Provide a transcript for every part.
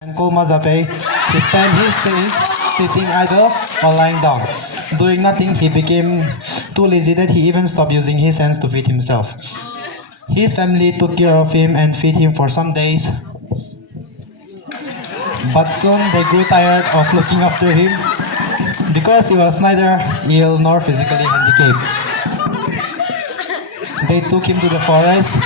And called Mazape, he spent his days sitting idle or lying down. Doing nothing, he became too lazy that he even stopped using his hands to feed himself. His family took care of him and fed him for some days, but soon they grew tired of looking after him because he was neither ill nor physically handicapped. They took him to the forest.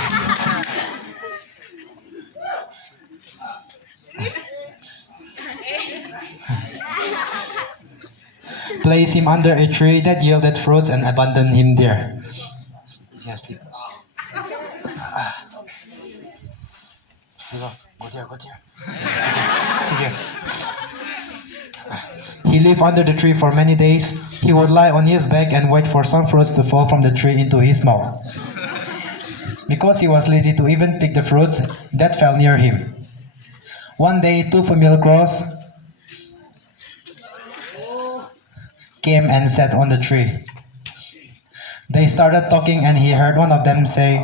Placed him under a tree that yielded fruits and abandoned him there. Yes, sleep. Go there. Sit here. He lived under the tree for many days. He would lie on his back and wait for some fruits to fall from the tree into his mouth. Because he was lazy to even pick the fruits that fell near him. One day, two female crows came and sat on the tree. They started talking and he heard one of them say,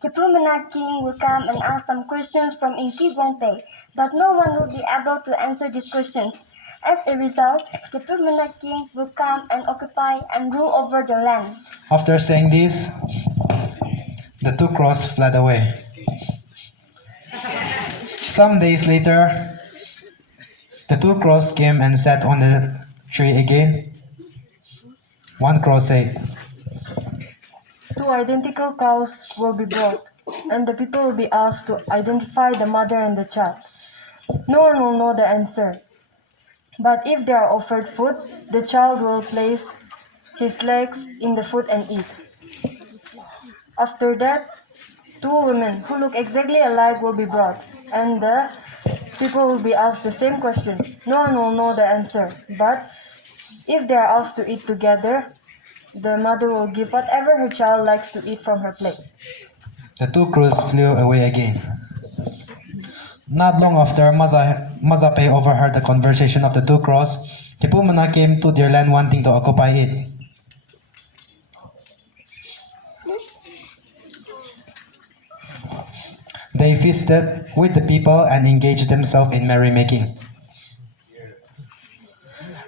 Kipumana King will come and ask some questions from Inki Wongpei, but no one will be able to answer these questions. As a result, Kipumana King will come and occupy and rule over the land. After saying this, the two crows fled away. Some days later, the two crows came and sat on the tree again. One crow said, Two identical cows will be brought, and the people will be asked to identify the mother and the child. No one will know the answer. But if they are offered food, the child will place his legs in the food and eat. After that, two women who look exactly alike will be brought, and the people will be asked the same question. No one will know the answer. But if they are asked to eat together, the mother will give whatever her child likes to eat from her plate. The two crows flew away again. Not long after, Mazape overheard the conversation of the two crows. Kipumana came to their land wanting to occupy it. They feasted with the people and engaged themselves in merrymaking.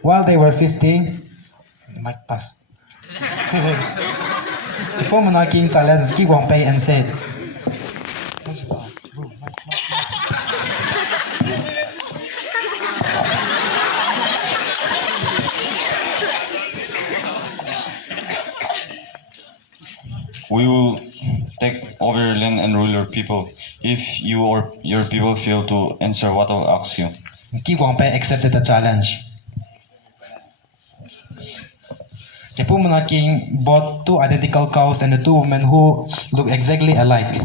While they were feasting, Kipumana King challenged Ki Wongpei and said, We will take over your land and rule your people if you or your people fail to answer what I will ask you. Ki Wongpei accepted the challenge. Kipumana King bought two identical cows and the two women who looked exactly alike.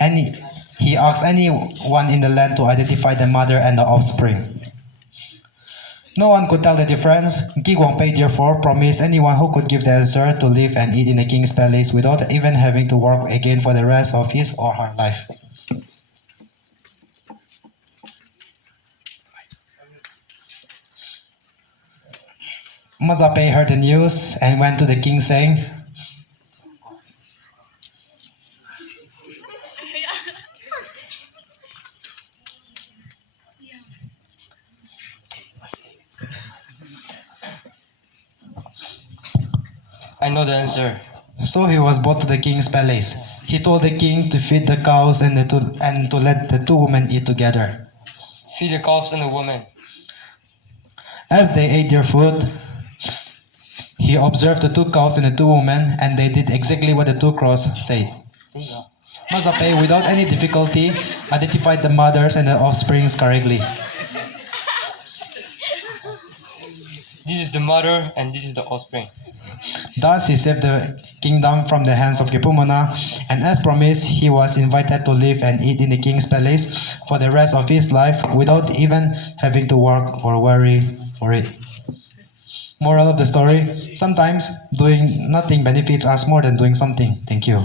And he asked anyone in the land to identify the mother and the offspring. No one could tell the difference. Ki Wongpei therefore promised anyone who could give the answer to live and eat in the king's palace without even having to work again for the rest of his or her life. Mazape heard the news and went to the king saying, I know the answer. So he was brought to the king's palace. He told the king to feed the cows and to let the two women eat together. Feed the calves and the woman. As they ate their food, he observed the two cows and the two women, and they did exactly what the two crows said. Mazape, without any difficulty, identified the mothers and the offsprings correctly. This is the mother and this is the offspring. Thus he saved the kingdom from the hands of Kipumana, and as promised, he was invited to live and eat in the king's palace for the rest of his life without even having to work or worry for it. Moral of the story, sometimes doing nothing benefits us more than doing something. Thank you.